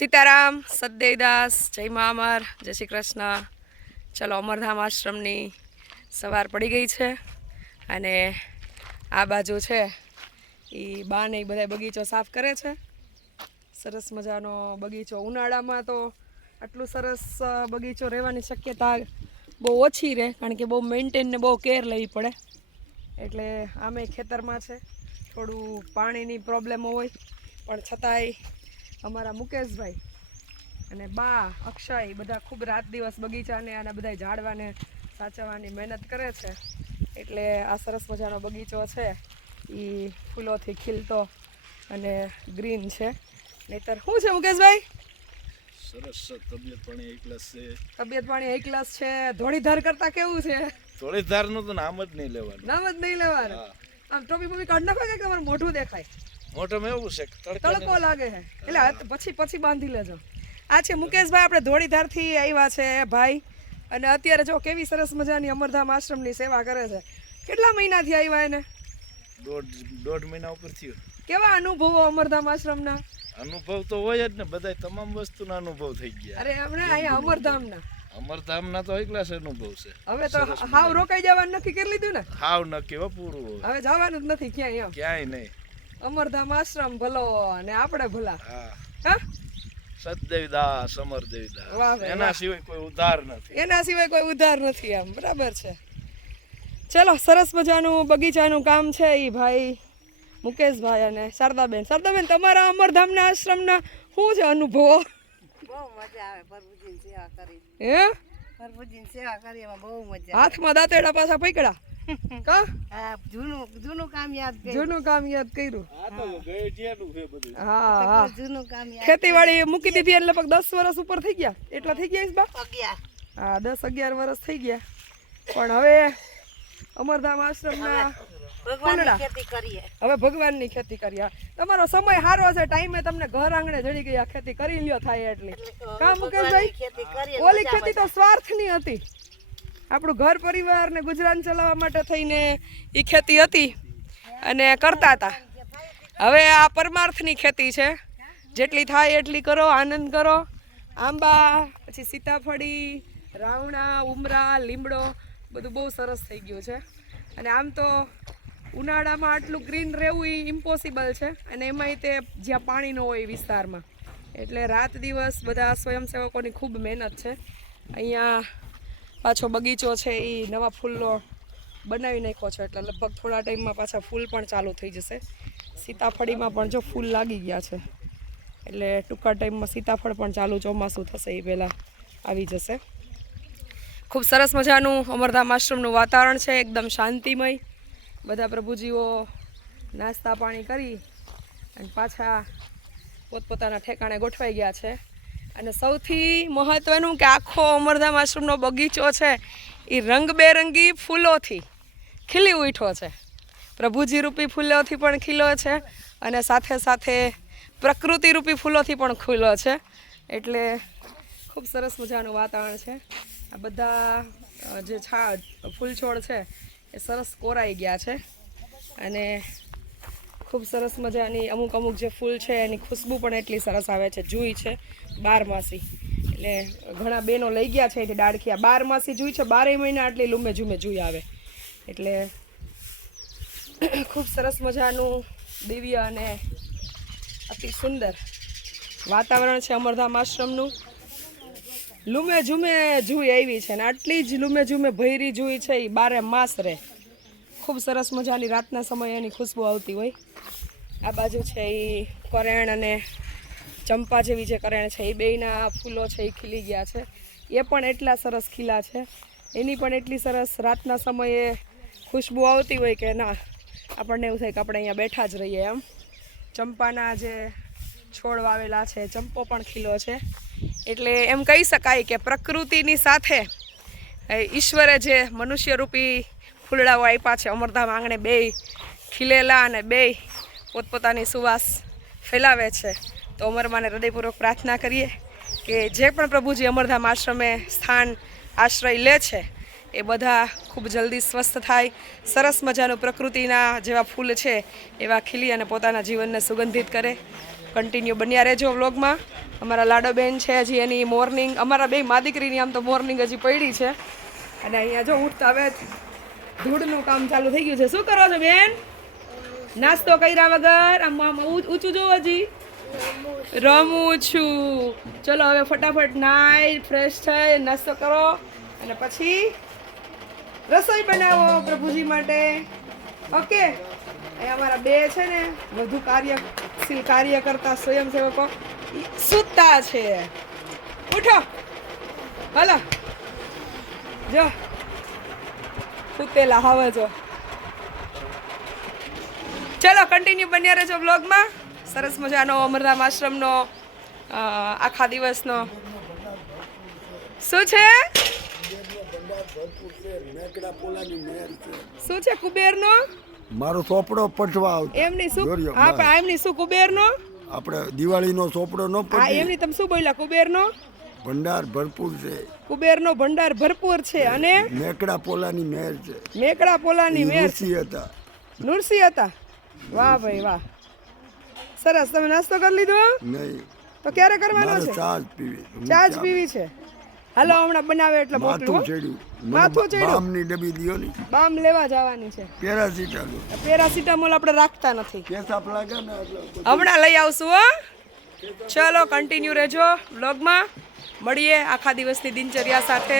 સીતારામ સદદેવદાસ જય મા અમર, જય શ્રી કૃષ્ણ. ચલો, અમરધામ આશ્રમની સવાર પડી ગઈ છે અને આ બાજુ છે એ બાને એ બધા બગીચો સાફ કરે છે. સરસ મજાનો બગીચો ઉનાળામાં તો આટલું સરસ બગીચો રહેવાની શક્યતા બહુ ઓછી રહે, કારણ કે બહુ મેન્ટેનને બહુ કેર લેવી પડે. એટલે આમે ખેતરમાં છે, થોડું પાણીની પ્રોબ્લેમ હોય, પણ છતાંય અમારા મુકેશભાઈ અને બા અક્ષય બધા ખૂબ રાત દિવસ બગીચાને અને બધા ઝાડવાને સાચવવાની મહેનત કરે છે. એટલે આ સરસ મજાનો બગીચો છે. એ ફૂલોથી ખીલતો અને ગ્રીન છે. નહીતર શું છે મુકેશભાઈ? સરસ તબિયત પાણી એક ક્લાસ છે. તબિયત પાણી એક ક્લાસ છે. ધોળીધાર કરતા કેવું છે? ધોળીધારનું તો નામ જ નહીં લેવાનું. નામ જ નહીં લેવાનું? આમ ટોપી બોપી કાઢ નાખો કે તમારું મોઢું દેખાય? મોઢામાં એવું છે તડકો લાગે છે. એટલે પછી પછી બાંધી લેજો. આ છે મુકેશભાઈ આપણે ધોળીધારથી આવ્યા છે ભાઈ. અને અત્યારે જો કેવી સરસ મજાની અમરધામ આશ્રમની સેવા કરે છે. કેટલા મહિનાથી આવ્યા એને? દોઢ દોઢ મહિના ઉપર થયો. કેવા અનુભવો અમરધામ આશ્રમના? અનુભવ તો હોય જ ને બધા તમામ વસ્તુના અનુભવ થઈ ગયા. અરે આપણે અહીંયા અમરધામના. અમરધામના તો એકલા છે અનુભવ છે. હવે તો હાવ રોકાઈ જવાનું નક્કી કરી લીધું ને? હાવ નક્કી હો પૂરું. હવે જવાનું જ નથી ક્યાંય ક્યાંય નહીં. અમરધામ આશ્રમ ભલો અને આપણે ભલા. હા. સદદેવીદાસ અમરદેવીદાસ. વાહ એના સિવાય કોઈ ઉધાર નથી. એના સિવાય કોઈ ઉધાર નથી આમ બરાબર છે. ચલો સરસ મજાનું બગીચાનું કામ છે એ ભાઈ મુકેશભાઈ અને શારદાબેન. શારદાબેન તમારા અમરધામના આશ્રમના શું છે અનુભવો? બહુ મજા આવે પ્રભુજીની સેવા કરી. હે? પ્રભુજીની સેવા કરી એમાં બહુ મજા હાથમાં દાંતેડા પાછા પકડા કા? જૂનું જૂનું કામ યાદ કર્યું. જૂનું કામ યાદ કર્યું? આ તો ગયે છે બધું. હા હા. જૂનું કામ યાદ ખેતીવાડી મૂકી દીધી એટલે લગભગ દસ વર્ષ ઉપર થઈ ગયા. એટલા થઈ ગયા બા? અગિયાર. હા દસ અગિયાર વર્ષ થઈ ગયા. પણ હવે અમરધામ આશ્રમના ભગવાનની ખેતી કરીએ. હવે ભગવાનની ખેતી કરી તમારો સમય સારો છે ટાઈમે તમને ઘર આંગણે જડી ગયા. ખેતી કરી લ્યો થાય એટલી. કા મુકેશભાઈ? ખેતી કરીએ ઓલી ખેતી તો સ્વાર્થની હતી. આપણું ઘર પરિવાર ને ગુજરાન ચલાવવા માટે થઈને એ ખેતી હતી અને કરતા હતા. હવે આ પરમાર્થની ખેતી છે. જેટલી થાય એટલી કરો, આનંદ કરો. આંબા, પછી સીતાફળી, રાવણા, ઉમરા, લીમડો બધું બહુ સરસ થઈ ગયું છે. અને આમ તો ઉનાળામાં આટલું ગ્રીન રહેવું એ ઇમ્પોસિબલ છે. અને એમાંય તે જ્યાં પાણી ન હોય વિસ્તારમાં. એટલે રાત દિવસ બધા સ્વયંસેવકોની ખૂબ મહેનત છે. અહીંયા પાછો બગીચો છે એ નવા ફૂલો બનાવી નાખ્યો છે. એટલે લગભગ થોડા ટાઈમમાં પાછા ફૂલ પણ ચાલુ થઈ જશે. સીતાફળીમાં પણ જો ફૂલ લાગી ગયા છે. એટલે ટૂંકા ટાઈમમાં સીતાફળ પણ ચાલુ ચોમાસું થશે એ પહેલાં આવી જશે. ખૂબ સરસ મજાનું અમરધામ આશ્રમનું વાતાવરણ છે, એકદમ શાંતિમય. બધા પ્રભુજીઓ નાસ્તા પાણી કરી અને પાછા પોતપોતાના ઠેકાણે ગોઠવાઈ ગયા છે. અને સૌથી મહત્ત્વનું કે આખો અમરધામ આશ્રમનો બગીચો છે, એ રંગબેરંગી ફૂલોથી ખીલી ઉઠ્યો છે. પ્રભુજી રૂપી ફૂલોથી પણ ખીલો છે અને સાથે સાથે પ્રકૃતિ રૂપી ફૂલોથી પણ ખીલો છે. એટલે ખૂબ સરસ મજાનું વાતાવરણ છે. આ બધા જે છા ફૂલ છોડ છે, એ સરસ કોરાઈ ગયા છે. અને ખૂબ સરસ મજાની અમુક અમુક જે ફૂલ છે એની ખુશ્બુ પણ એટલી સરસ આવે છે, જુઈ છે, બારમાસી. એટલે ઘણા બહેનો લઈ ગયા છે એટલે ડાળખિયા બારમાસી જુઈ છે બારે મહિના આટલી લંબે ઝૂમે જુઈ આવે. એટલે ખૂબ સરસ મજાનું દિવ્ય અને અતિ સુંદર વાતાવરણ છે અમરધામ આશ્રમનું. લૂમે ઝૂમે જુઈ આવી છે ને આટલી જ લૂમે ઝૂમે ભૈરી જુઈ છે એ બારે માસ રહે ખૂબ સરસ મજાની રાતના સમયે એની ખુશ્બુ આવતી હોય. આ બાજુ છે એ કરેણ અને ચંપા જેવી જે કરેણ છે એ બેયના ફૂલો છે એ ખીલી ગયા છે. એ પણ એટલા સરસ ખીલા છે. એની પણ એટલી સરસ રાતના સમયે ખુશ્બુ આવતી હોય કે ના, આપણને એવું થાય કે આપણે અહીંયા બેઠા જ રહીએ એમ. ચંપાના જે છોડ વાવેલા છે, ચંપો પણ ખીલો છે. એટલે એમ કહી શકાય કે પ્રકૃતિની સાથે ઈશ્વરે જે મનુષ્યરૂપી ફૂલડાઓ આપ્યા છે અમરધામ આંગણે બે ખીલેલા અને બે પોતપોતાની સુવાસ ફેલાવે છે. તો અમરમાને હૃદયપૂર્વક પ્રાર્થના કરીએ કે જે પણ પ્રભુજી અમરધામ આશ્રમે સ્થાન આશ્રય લે છે, એ બધા ખૂબ જલ્દી સ્વસ્થ થાય. સરસ મજાનું પ્રકૃતિના જેવા ફૂલ છે, એવા ખીલી અને પોતાના જીવનને સુગંધિત કરે. કન્ટિન્યુ બન્યા રહેજો વ્લોગમાં. અમારા લાડોબેન છે હજી એની મોર્નિંગ, અમારા બે મા દીકરીની આમ તો મોર્નિંગ હજી પડી છે. અને અહીંયા જો ઉઠતા હવે ધૂળનું કામ ચાલુ થઈ ગયું છે. શું કરો છો બેન? નાસ્તો કર્યા વગર આમ ઊંચું જોવો હજી. રમું છું. ચલો હવે ફટાફટ નાઈ ફ્રેશ થઈ, નાસ્તો કરો. અને પછી રસોઈ બનાવો પ્રભુજી માટે. ઓકે? એ અમારા બે છે ને, વધુ કાર્યશીલ કાર્ય કરતા સ્વયંસેવકો સૂતા છે. ઉઠો. હાલો. જો. સૂતેલા હવે જો. ચલો કન્ટિન્યુ બન્યા રહેજો બ્લોગમાં સરસ મજાનો અમરધામ આશ્રમનો આખા દિવસનો. શું છે? શું છે કુબેરનો? મારો ચોપડો પટવા આવતો. એમની શું? હા પણ એમની શું કુબેરનો? આપણે દિવાળીનો ચોપડો ન એમની તમે શું બોલ્યા કુબેરનો? ભંડાર ભરપૂર છે. કુબેરનો ભંડાર ભરપૂર છે અને મેકડા પોલાની મહેર છે. મેકડા પોલાની મહેર હતા. નુરસી હતા? વાહ ભાઈ વાહ. સરસ તમે નાસ્તો કરી લીધો? નહીં. તો ક્યારે કરવાનો છે? ચા જ પીવી ચા જ પીવી છે? હાલો હમણાં બનાવે એટલે માથું મોકલું ચડ્યું. માથું ચડ્યું? બામની ડબી દિયો ની. બામ લેવા જવાની છે. પેરાસિટામોલ. પેરાસિટામોલ આપણે રાખતા નથી. કેસાપ લાગે ને હમણાં લઈ આવશું હો. ચલો કન્ટિન્યુ રહેજો બ્લોગમાં મળીએ આખા દિવસની દિનચર્યા સાથે.